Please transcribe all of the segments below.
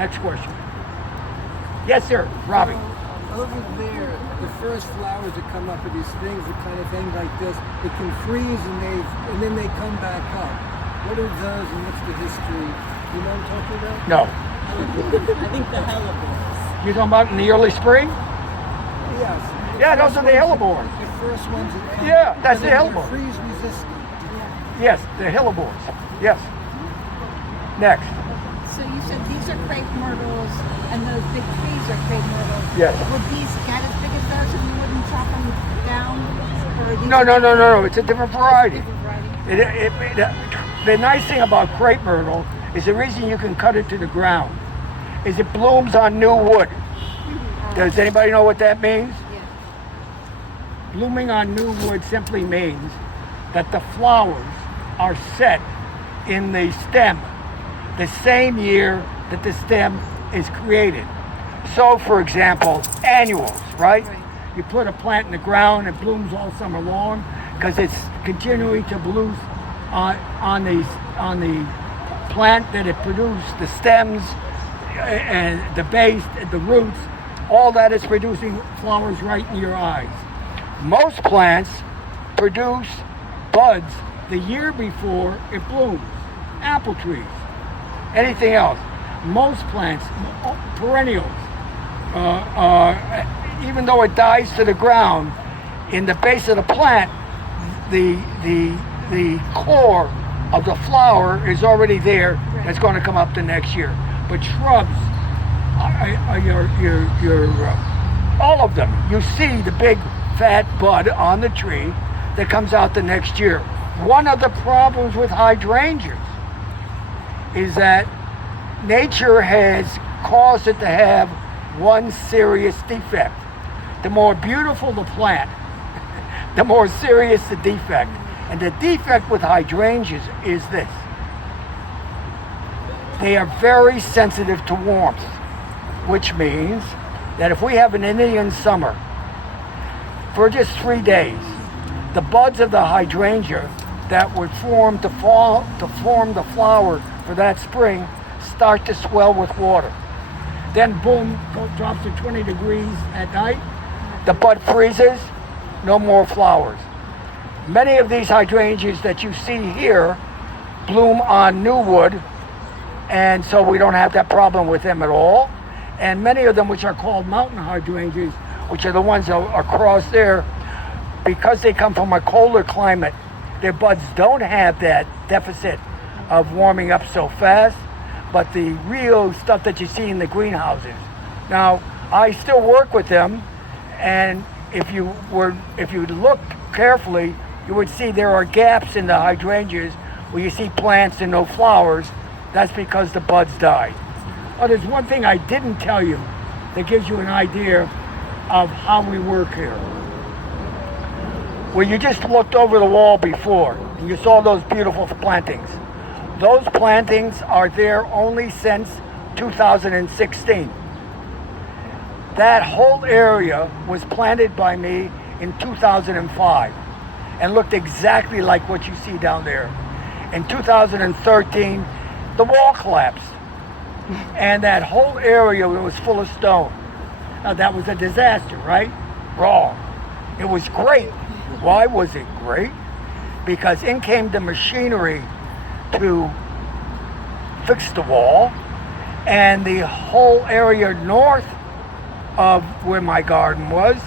Next question. Yes, sir, Robbie. Over there, the first flowers that come up are these things that kind of hang like this. It can freeze and then they come back up. What are those and what's the history? You know what I'm talking about? No. I think the hellebores. You talking about in the early spring? Yes. Yeah, those are the hellebores. The first ones that come. Yeah, that's and the then hellebore. they're freeze resistant. Yes, the hellebores. Yes. Next. So you said these are crepe myrtles and those big trees are crepe myrtles. Yes. Would these get as big as those and you wouldn't chop them down? Or are these No. It's a different variety. different variety? The nice thing about crepe myrtle is the reason you can cut it to the ground is it blooms on new wood. Does anybody know what that means? Yeah. Blooming on new wood simply means that the flowers are set in the stem the same year that the stem is created. So, for example, annuals, right? Right. You put a plant in the ground, it blooms all summer long because it's continuing to bloom on the plant that it produced, the stems and the base, the roots, all that is producing flowers right in your eyes. Most plants produce buds the year before it blooms. Apple trees, anything else. Most plants, perennials, even though it dies to the ground, in the base of the plant, the core of the flower is already there. That's going to come up the next year. But shrubs, all of them, you see the big fat bud on the tree that comes out the next year. One of the problems with hydrangeas is that nature has caused it to have one serious defect. The more beautiful the plant, the more serious the defect. And the defect with hydrangeas is this. They are very sensitive to warmth, which means that if we have an Indian summer for just 3 days, the buds of the hydrangea that would form to form the flower for that spring start to swell with water. Then boom, drops to 20 degrees at night, the bud freezes, no more flowers. Many of these hydrangeas that you see here bloom on new wood, and so we don't have that problem with them at all. And many of them, which are called mountain hydrangeas, which are the ones that are across there, because they come from a colder climate, their buds don't have that deficit of warming up so fast, but the real stuff that you see in the greenhouses. Now, I still work with them, and if you look carefully, you would see there are gaps in the hydrangeas where you see plants and no flowers. That's because the buds died. Oh, there's one thing I didn't tell you that gives you an idea of how we work here. Well, you just looked over the wall before and you saw those beautiful plantings. Those plantings are there only since 2016. That whole area was planted by me in 2005 and looked exactly like what you see down there. In 2013, the wall collapsed and that whole area was full of stone. Now that was a disaster, right? Wrong. It was great. Why was it great? Because in came the machinery to fix the wall, and the whole area north of where my garden was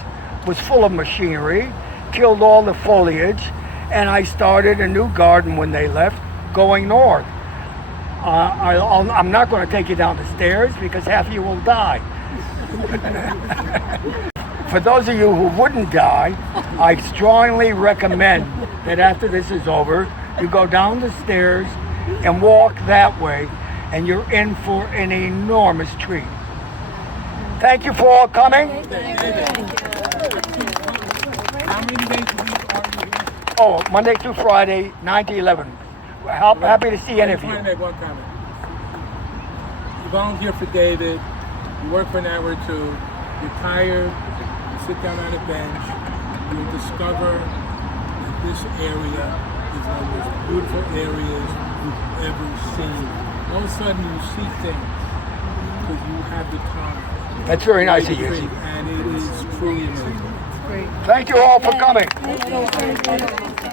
full of machinery, killed all the foliage, and I started a new garden when they left, going north. I'm not going to take you down the stairs because half of you will die. For those of you who wouldn't die, I strongly recommend that after this is over, you go down the stairs and walk that way, and you're in for an enormous treat. Thank you for all coming. How many days a week are you here? Oh, Monday through Friday, 9 to 11. Happy to see any of I just want to you. make one comment. You volunteer for David, you work for an hour or two, you're tired, you sit down on a bench, you will discover that this area is one of the most beautiful areas you've ever seen. All of a sudden you see things because you have the time. That's very nice of to you. create, and it is truly amazing. Great. Thank you all for coming. Thank you.